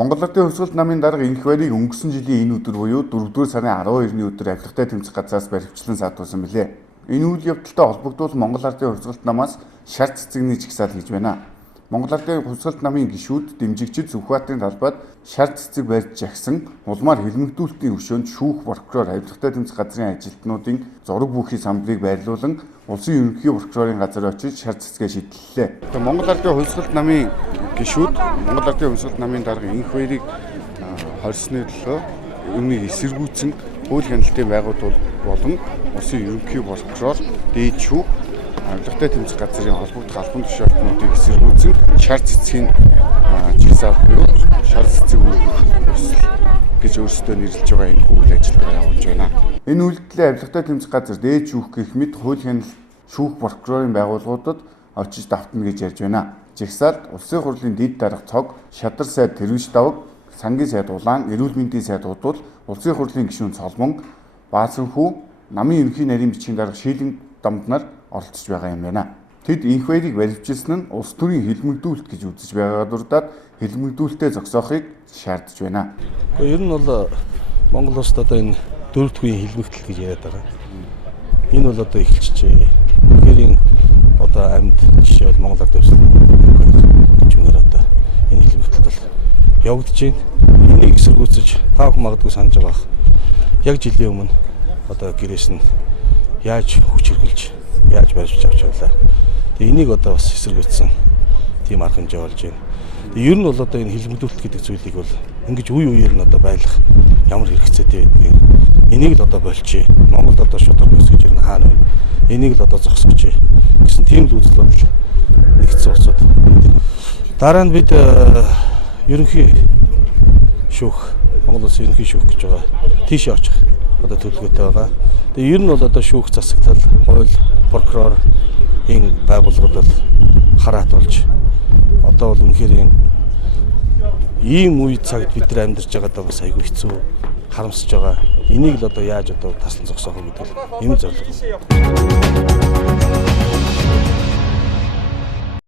Монгол Ардын хувьсгалт намын дарга энх байрыг өнгөрсөн жилийн энэ өдөр буюу 4-р сарын 12-ны өдөр авилгатай тэмцэх газраас баривчлан саатуулсан билээ. Энэ үйл явдалтай холбогдуулан Монгол Ардын хувьсгалт намаас шар цэцэгний жагсаал хийж байна. Монгол Ардын хувьсгалт намын гишүүд, дэмжигчид Сүхбаатарын талбайд шар цэцэг барьж жагсан улмаар хэлмэгдүүлэлтийн өшөөнд шүүх прокурор авилгатай тэмцэх газрын ажилтнуудын зураг бүхий самбарыг байрлуулан улсын ерөнхий прокурорын газар очиж шар цэцгээ шийдлээ. Монгол Ардын хувьсгалт намын гишүүд Монгол Ардын хувьсгалт намын дарга энх байрыг хорсны төлөө өмнөг эсэргүүцэн хууль хяналтын байгууллагууд болон улсын ерөнхий прокурор, дээд шүүх, авилгатай тэмцэх газрын холбогдох албан тушаалтнуудыг эсэргүүцэн шар цэцгийн жагсаал буюу шар цэцэг үүсэл гэж өөрсдөө нэрлэж байгаа энэ үйл ажиллагаа явуулж байна. Энэ үйлдэлээ авилгатай тэмцэх газар, дээд шүүх гэх мэт хууль хяналт шүүх прокурорын байгууллагуудад очиж давтна гэж ярьж байна. Жагсаалд улсын хурлын дэд дарга цог, шадар сайд Тэрвэж давг, сангийн сайд Улаан, эрүүл мэндийн сайд Удвал, улсын хурлын гишүүн Цолмон, Баазанхүү, намын ерөнхий нарийн бичгийн дарга Шилэн Дамд нар оролцож байгаа юм байна. Тэд энх байрыг баривчилсан нь улс төрийн хэлмэгдүүлэлт гэж үзэж байгаа дурдаад хэлмэгдүүлэлтээ зогсоохыг шаардж байна. Ер нь бол Монгол улсад одоо энэ дөрөвдүгээр хэлмэгдэлт гэж яриад байгаа. Энэ бол одоо эхэлчихжээ. Тэгэхээр одоо амьд жишээ бол Монгол Ардын хувьсгалт гүнээр одоо энэ хэлмэгдэлт бол явагдаж байна. Энийг эсэргүүцэж та бүхэн магадгүй санаж байгаа. Яг жилийн өмнө одоо гэрээс нь яаж хүч хэрглэж, яаж барьж авч явлаа. Тэгээ энийг одоо бас эсэргүүцсэн тийм арга хэмжээ болж байна. Тэгээ ер нь бол одоо энэ хэлмэгдүүлэлт гэдэг зүйлийг бол ингэж үе үеэр нь одоо байлгах ямар хэрэгцээтэй байдгийг энийг л одоо болчих. Монгол одоо шударга хэсэг гэж ер нь хаана байна. Энийг л одоо зогсооч гэсэн тийм л үзэл бодол нэгдсэн улсууд. Дараа нь бид ерөнхий шүүх, Монгол улсын ерөнхий шүүх гэж байгаа. Тийшээ очих одоо төлөвлөгөөтэй байгаа. Тэгээ ер нь бол одоо шүүх засаглал, хууль, прокурорын байгууллагууд бол хараат болж одоо бол үнэхээр ийм үе цагт бид нар амьдарч байгаадаа бас айгүй хэцүү, харамсаж байгаа. Энийг л одоо яаж одоо таслан зогсоох вэ гэдэг юм зорилго.